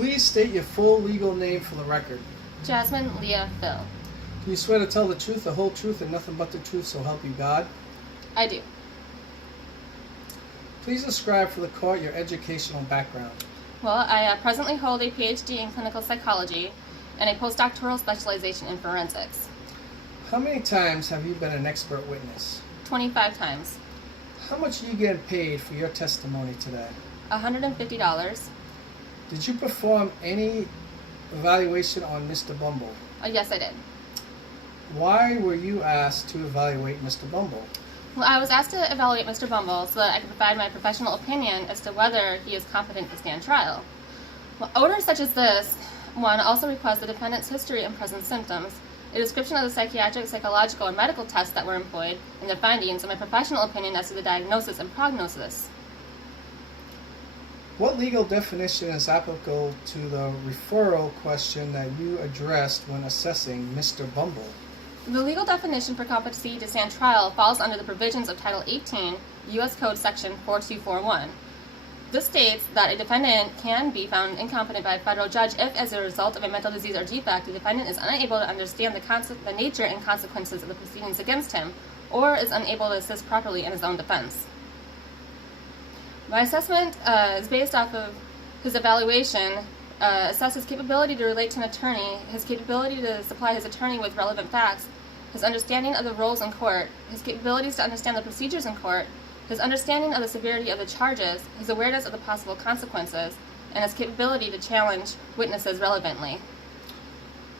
Please state your full legal name for the record. Jasmine Leah Phil. Do you swear to tell the truth, the whole truth, and nothing but the truth, so help you God? I do. Please describe for the court your educational background. Well, I presently hold a PhD in clinical psychology and a postdoctoral specialization in forensics. How many times have you been an expert witness? 25 times. How much are you getting paid for your testimony today? $150. Did you perform any evaluation on Mr. Bumble? Yes, I did. Why were you asked to evaluate Mr. Bumble? Well, I was asked to evaluate Mr. Bumble so that I could provide my professional opinion as to whether he is competent to stand trial. Well, orders such as this one also request the defendant's history and present symptoms, a description of the psychiatric, psychological, and medical tests that were employed, and their findings, and my professional opinion as to the diagnosis and prognosis. What legal definition is applicable to the referral question that you addressed when assessing Mr. Bumble? The legal definition for competency to stand trial falls under the provisions of Title 18, U.S. Code Section 4241. This states that a defendant can be found incompetent by a federal judge if, as a result of a mental disease or defect, the defendant is unable to understand the nature and consequences of the proceedings against him, or is unable to assist properly in his own defense. My assessment is based off of his evaluation, assess his capability to relate to an attorney, his capability to supply his attorney with relevant facts, his understanding of the roles in court, his capabilities to understand the procedures in court, his understanding of the severity of the charges, his awareness of the possible consequences, and his capability to challenge witnesses relevantly.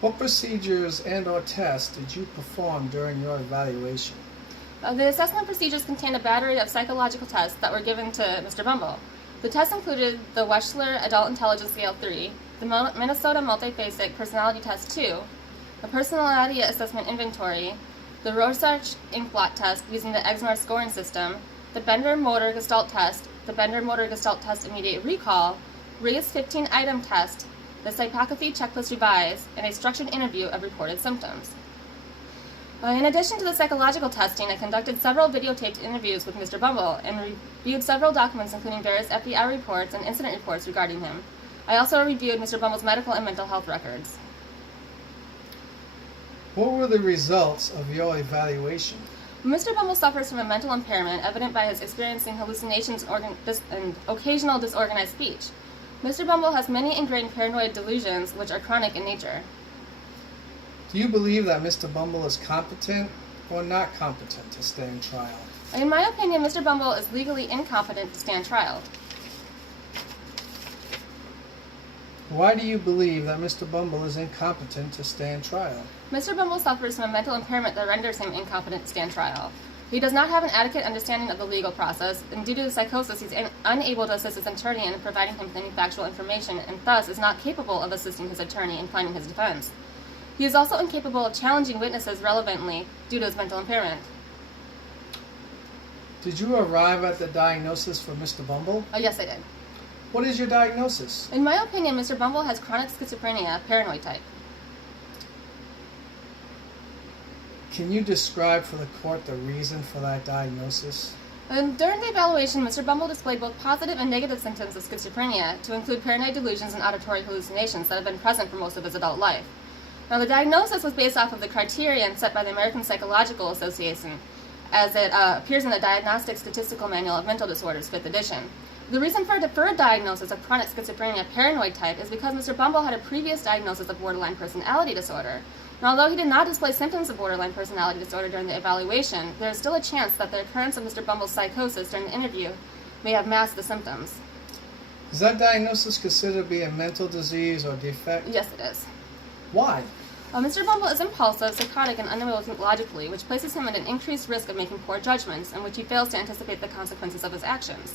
What procedures and/or tests did you perform during your evaluation? The assessment procedures contained a battery of psychological tests that were given to Mr. Bumble. The tests included the Wechsler Adult Intelligence Scale 3, the Minnesota Multiphasic Personality Test 2, the Personality Assessment Inventory, the Rorschach Inkblot Test using the Exner scoring system, the Bender Motor Gestalt Test, the Bender Motor Gestalt Test Immediate Recall, Reyes 15-item test, the Psychopathy Checklist Revised, and a structured interview of reported symptoms. In addition to the psychological testing, I conducted several videotaped interviews with Mr. Bumble and reviewed several documents including various FBI reports and incident reports regarding him. I also reviewed Mr. Bumble's medical and mental health records. What were the results of your evaluation? Mr. Bumble suffers from a mental impairment evident by his experiencing hallucinations and occasional disorganized speech. Mr. Bumble has many ingrained paranoid delusions which are chronic in nature. Do you believe that Mr. Bumble is competent or not competent to stand trial? In my opinion, Mr. Bumble is legally incompetent to stand trial. Why do you believe that Mr. Bumble is incompetent to stand trial? Mr. Bumble suffers from a mental impairment that renders him incompetent to stand trial. He does not have an adequate understanding of the legal process, and due to the psychosis, he's unable to assist his attorney in providing him with any factual information, and thus is not capable of assisting his attorney in finding his defense. He is also incapable of challenging witnesses relevantly due to his mental impairment. Did you arrive at the diagnosis for Mr. Bumble? Yes, I did. What is your diagnosis? In my opinion, Mr. Bumble has chronic schizophrenia, paranoid type. Can you describe for the court the reason for that diagnosis? During the evaluation, Mr. Bumble displayed both positive and negative symptoms of schizophrenia, to include paranoid delusions and auditory hallucinations that have been present for most of his adult life. Now, the diagnosis was based off of the criterion set by the American Psychological Association, as it appears in the Diagnostic Statistical Manual of Mental Disorders, 5th edition. The reason for a deferred diagnosis of chronic schizophrenia paranoid type is because Mr. Bumble had a previous diagnosis of borderline personality disorder. Now, although he did not display symptoms of borderline personality disorder during the evaluation, there is still a chance that the occurrence of Mr. Bumble's psychosis during the interview may have masked the symptoms. Is that diagnosis considered to be a mental disease or defect? Yes, it is. Why? Mr. Bumble is impulsive, psychotic, and unable to think logically, which places him at an increased risk of making poor judgments, in which he fails to anticipate the consequences of his actions.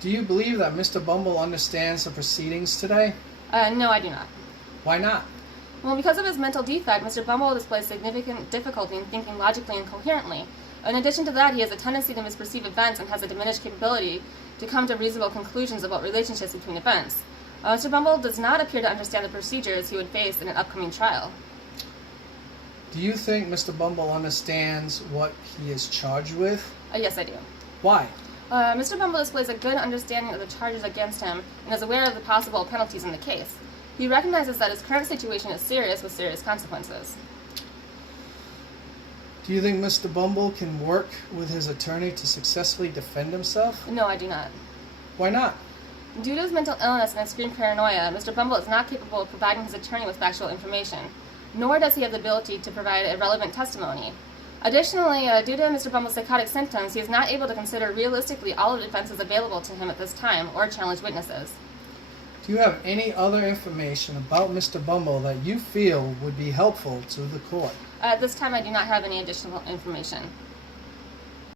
Do you believe that Mr. Bumble understands the proceedings today? No, I do not. Why not? Well, because of his mental defect, Mr. Bumble displays significant difficulty in thinking logically and coherently. In addition to that, he has a tendency to misperceive events and has a diminished capability to come to reasonable conclusions about relationships between events. Mr. Bumble does not appear to understand the procedures he would face in an upcoming trial. Do you think Mr. Bumble understands what he is charged with? Yes, I do. Why? Mr. Bumble displays a good understanding of the charges against him and is aware of the possible penalties in the case. He recognizes that his current situation is serious with serious consequences. Do you think Mr. Bumble can work with his attorney to successfully defend himself? No, I do not. Why not? Due to his mental illness and extreme paranoia, Mr. Bumble is not capable of providing his attorney with factual information, nor does he have the ability to provide a relevant testimony. Additionally, due to Mr. Bumble's psychotic symptoms, he is not able to consider realistically all of the defenses available to him at this time or challenge witnesses. Do you have any other information about Mr. Bumble that you feel would be helpful to the court? At this time, I do not have any additional information.